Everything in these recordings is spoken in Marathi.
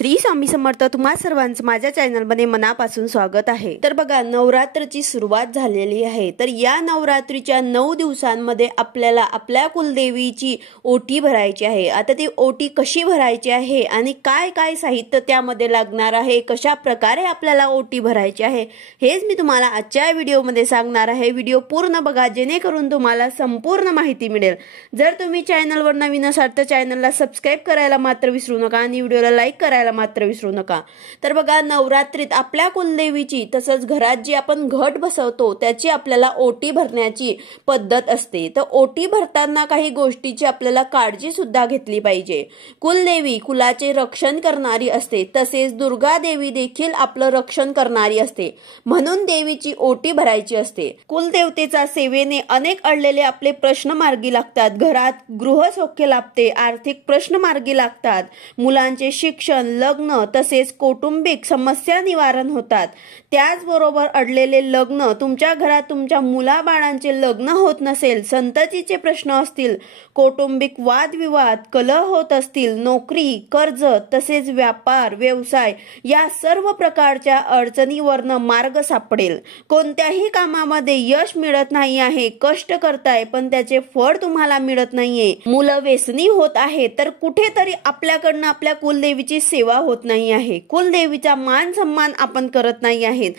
श्री स्वामी समर्थ तुम्हा सर्वांचं माझ्या चॅनलमध्ये मनापासून स्वागत आहे। तर बघा, नवरात्रची सुरुवात झालेली आहे। तर या नवरात्रीच्या 9 दिवसांमध्ये आपल्याला आपल्या कुलदेवीची ओटी भरायची आहे। आता ती ओटी कशी भरायची आहे आणि काय काय साहित्य त्यामध्ये लागणार आहे, कशा प्रकारे आपल्याला ओटी भरायची आहे, हेच मी तुम्हाला आजच्या व्हिडिओमध्ये सांगणार आहे। व्हिडिओ पूर्ण बघा जेणेकरून तुम्हाला संपूर्ण माहिती मिळेल। जर तुम्ही चॅनलवर नवीन असाल तर चॅनलला सबस्क्राइब करायला मात्र विसरू नका आणि व्हिडिओला लाईक करायला मात्र विसरू नका। तर बघा, नवरात्रीत आपल्या कुलदेवीची तसंच घरात जी आपण घट बसवतो त्याची आपल्याला ओटी भरण्याची पद्धत असते। तर ओटी भरताना काही गोष्टीची आपल्याला काळजी सुद्धा घेतली पाहिजे। कुलदेवी कुलाचे रक्षण करणारी असते, तसेच दुर्गा देवी देखील आपलं रक्षण करणारी असते, म्हणून देवीची ओटी भरायची असते। कुलदेवतेचा सेवेने अनेक अडलेले आपले प्रश्न मार्गी लागतात, घरात गृहसौख्य लाभते, आर्थिक प्रश्न मार्गी लागतात, मुलांचे शिक्षण, लग्न तसेच कौटुंबिक समस्या निवारण होतात। त्याचबरोबर अडलेले लग्न, तुमच्या घरात तुमच्या मुलाबाळांचे लग्न होत नसेल, संततीचे प्रश्न असतील, कौटुंबिक वादविवाद, कलह होत असतील, नोकरी, कर्ज तसेच व्यापार व्यवसाय या सर्व प्रकारच्या अडचणीवरनं मार्ग सापडेल। कोणत्याही कामामध्ये यश मिळत नाही आहे, कष्ट करताय पण त्याचे फळ तुम्हाला मिळत नाहीये, मुलं व्यसनी होत आहे, तर कुठेतरी आपल्याकडनं आपल्या कुलदेवीची सेवा होत नाही आहे, कुलदेवीचा मान सन्मान आपण करत नाही आहेत,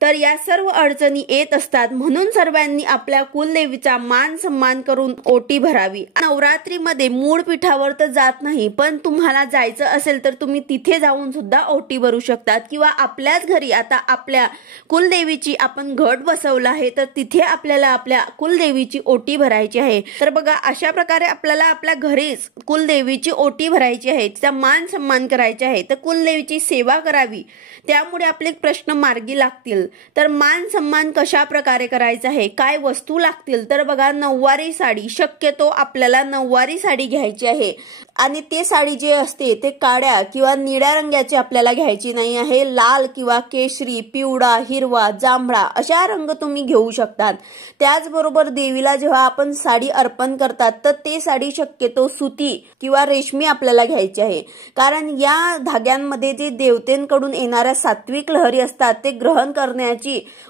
तर या सर्व अडचणी येत असतात। म्हणून सर्वांनी आपल्या कुलदेवीचा मान सन्मान करून ओटी भरावी। नवरात्रीमध्ये मूळ पीठावर तर जात नाही, पण तुम्हाला जायचं असेल तर तुम्ही तिथे जाऊन सुद्धा ओटी भरू शकतात, किंवा आपल्याच घरी आता आपल्या कुलदेवीची आपण घट बसवला आहे तर तिथे आपल्याला आपल्या कुलदेवीची ओटी भरायची आहे। तर बघा, अशा प्रकारे आपल्याला आपल्या घरीच कुलदेवीची ओटी भरायची आहे, तिचा मान सन्मान करायचा आहे, तर कुलदेवीची सेवा करावी, त्यामुळे आपले प्रश्न मार्गी लागतील। तर मान सन्मान कशा प्रकारे करायचा आहे, काय वस्तू लागतील, तर बघा, नऊवारी साडी, शक्यतो आपल्याला नऊवारी साडी घ्यायची आहे आणि ते साडी जे असते ते काळ्या किंवा निळ्या रंगाची आपल्याला घ्यायची नाही आहे, लाल किंवा केशरी, पिवळा, हिरवा, जांभळा अशा रंग तुम्ही घेऊ शकतात। त्याचबरोबर देवीला जेव्हा आपण साडी अर्पण करतात तर ते साडी शक्यतो सुती किंवा रेशमी आपल्याला घ्यायची आहे, कारण या धाग्यांमध्ये जे देवतेंकडून येणाऱ्या सात्विक लहरी असतात ते ग्रहण करण्याची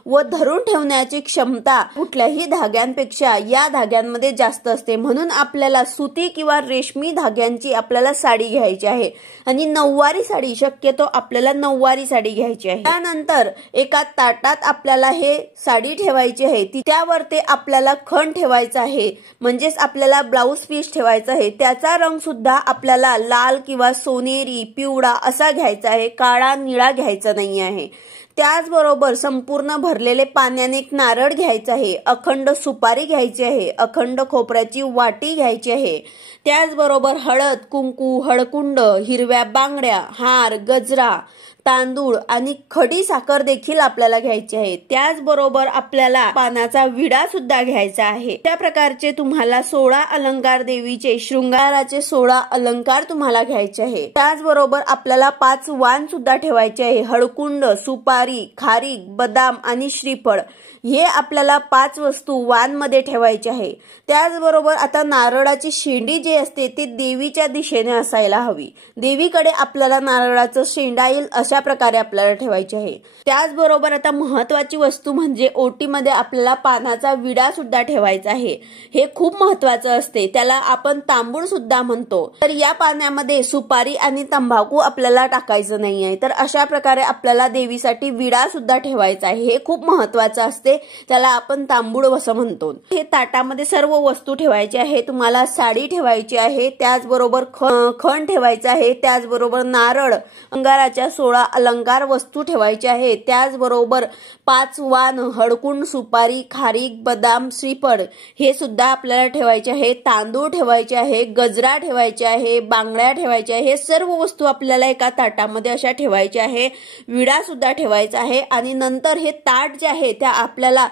व धरून ठेवण्याची क्षमता कुठल्याही धाग्यांपेक्षा या धाग्यांमध्ये जास्त असते, म्हणून आपल्याला सुती किंवा रेशमी धाग्यांची आपल्याला साडी घ्यायची आहे आणि नऊवारी साडी, शक्यतो आपल्याला नऊवारी साडी घ्यायची आहे। त्यानंतर एका ताटात आपल्याला हे साडी ठेवायची आहे, त्यावर ते आपल्याला खण ठेवायचा आहे, म्हणजेच आपल्याला ब्लाउज पीस ठेवायचा आहे, त्याचा रंग सुद्धा आपल्याला लाल किंवा सोनेरी, पिवळा असा घ्यायचा आहे, काळा निळा घ्यायचा नाही आहे। त्याचबरोबर संपूर्ण भरलेले पाण्याने एक नारळ घ्यायचा आहे, अखंड सुपारी घ्यायची आहे, अखंड खोबऱ्याची वाटी घ्यायची आहे। त्याचबरोबर हळद, कुंकू, हळकुंड, हिरव्या बांगड्या, हार, गजरा, तांदूळ आणि खडी साखर देखील आपल्याला घ्यायची आहे। त्याचबरोबर आपल्याला पानाचा विडा सुद्धा घ्यायचा आहे। त्या प्रकारचे तुम्हाला 16 अलंकार, देवीचे शृंगाराचे 16 अलंकार तुम्हाला घ्यायचे आहे। त्याचबरोबर आपल्याला 5 वाण सुद्धा ठेवायचे आहे, हळकुंड, सुपारी, खारीक, बदाम आणि श्रीफळ हे आपल्याला 5 वस्तू वाण मध्ये ठेवायचे आहे। त्याचबरोबर आता नारळाची शेंडी जी असते ती देवीच्या दिशेने असायला हवी, देवीकडे आपल्याला नारळाचं शेंडा येईल अशा प्रकारे आपल्याला ठेवायचे आहे। त्याचबरोबर आता महत्वाची वस्तू म्हणजे ओटीमध्ये आपल्याला पानाचा विडा सुद्धा ठेवायचा आहे, हे खूप महत्वाचं असते, त्याला आपण तांबूळ सुद्धा म्हणतो। तर या पाण्यामध्ये सुपारी आणि तंबाखू आपल्याला टाकायचं नाही आहे, तर अशा प्रकारे आपल्याला देवीसाठी विडा सुद्धा ठेवायचा आहे, हे खूप महत्वाचं असते, त्याला आपण तांबूळ असं म्हणतो। हे ताटामध्ये सर्व वस्तू ठेवायची आहे, तुम्हाला साडी ठेवायची आहे, त्याचबरोबर खण ठेवायचा आहे, त्याचबरोबर नारळ, अंगाराच्या 16 अलंकार वस्तू ठेवायच्या आहे, त्याचबरोबर 5 वाण, हळकुंड, सुपारी, खारीक, बदाम, श्रीफळ हे सुद्धा आपल्याला ठेवायचे आहे, तांदूळ ठेवायचे आहे, गजरा ठेवायचे आहे, बांगड्या ठेवायच्या आहे, हे सर्व वस्तू आपल्याला एका ताटामध्ये अशा ठेवायच्या आहे, विडा सुद्धा ठेवायचा आहे। आणि नंतर हे ताट जे आहे त्या आपल्याला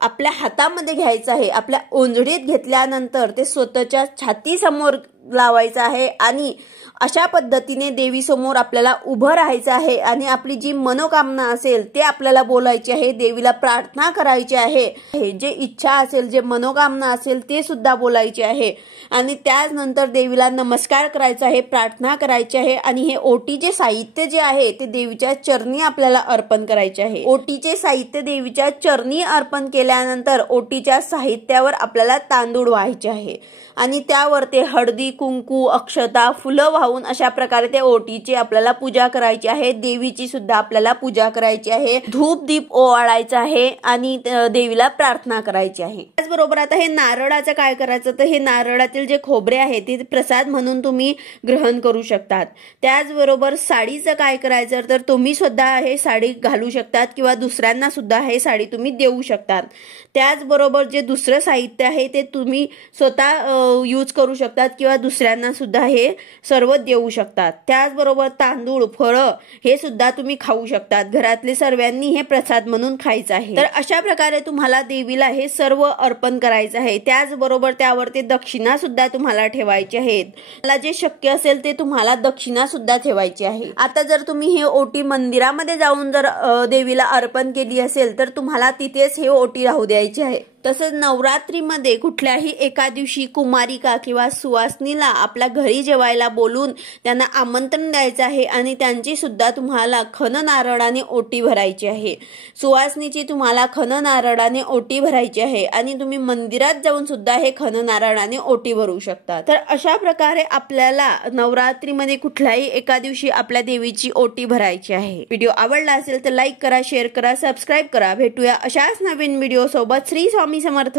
आपल्या हातामध्ये घ्यायचं आहे, आपल्या ओंजळीत घेतल्यानंतर ते स्वतःच्या छाती समोर लावायचं आहे आणि अशा पद्धतीने देवीसमोर आपल्याला उभं राहायचं आहे आणि आपली जी मनोकामना असेल ते आपल्याला बोलायची आहे, देवीला प्रार्थना करायची आहे, जे इच्छा असेल, जे मनोकामना असेल ते सुद्धा बोलायचे आहे आणि त्यानंतर देवीला नमस्कार करायचा आहे, प्रार्थना करायची आहे आणि हे ओटीचे साहित्य जे आहे ते देवीच्या चरणी आपल्याला अर्पण करायचे आहे। ओटीचे साहित्य देवीच्या चरणी अर्पण केल्यानंतर ओटीच्या साहित्यावर आपल्याला तांदूळ व्हायचे आहे आणि त्यावर ते हळदी, कुंकू, अक्षता, फुलं वाहून अशा प्रकारे त्या ओटीची आपल्याला पूजा करायची आहे। देवीची सुद्धा आपल्याला पूजा करायची आहे, धूप दीप ओवाळायचा आहे आणि देवीला प्रार्थना करायची आहे। त्याचबरोबर आता हे नारळाचं काय करायचं, तर हे नारळातील जे खोबरे आहे ते प्रसाद म्हणून तुम्ही ग्रहण करू शकतात। त्याचबरोबर साडीचं काय करायचं, तर तुम्ही सुद्धा हे साडी घालू शकतात किंवा दुसऱ्यांना सुद्धा हे साडी तुम्ही देऊ शकतात। त्याचबरोबर जे दुसरं साहित्य आहे ते तुम्ही स्वतः यूज करू शकतात किंवा दुसऱ्यांना सुद्धा हे सर्व देऊ शकतात। त्याचबरोबर तांदूळ, फळं हे सुद्धा तुम्ही खाऊ शकतात, घरातले सर्वांनी हे प्रसाद म्हणून खायचं आहे। तर अशा प्रकारे तुम्हाला देवीला हे सर्व अर्पण करायचं आहे। त्याचबरोबर त्यावरती दक्षिणा सुद्धा तुम्हाला ठेवायची आहे, मला जे शक्य असेल ते तुम्हाला दक्षिणा सुद्धा ठेवायची आहे। आता जर तुम्ही हे ओटी मंदिरामध्ये जाऊन जर देवीला अर्पण केली असेल तर तुम्हाला तिथेच हे ओटी राहू द्यायची आहे। तसंच नवरात्रीमध्ये कुठल्याही एका दिवशी कुमारिका किंवा सुवासनीला आपल्या घरी जेवायला बोलून त्यांना आमंत्रण द्यायचं आहे आणि त्यांची सुद्धा तुम्हाला खण नारळाने ओटी भरायची आहे। सुवासनीची तुम्हाला खण नारळाने ओटी भरायची आहे आणि तुम्ही मंदिरात जाऊन सुद्धा हे खण नारळाने ओटी भरू शकता। तर अशा प्रकारे आपल्याला नवरात्रीमध्ये कुठल्याही एका दिवशी आपल्या देवीची ओटी भरायची आहे। व्हिडिओ आवडला असेल तर लाईक करा, शेअर करा, सबस्क्राईब करा। भेटूया अशाच नवीन व्हिडिओ सोबत। श्री स्वामी समर्थ।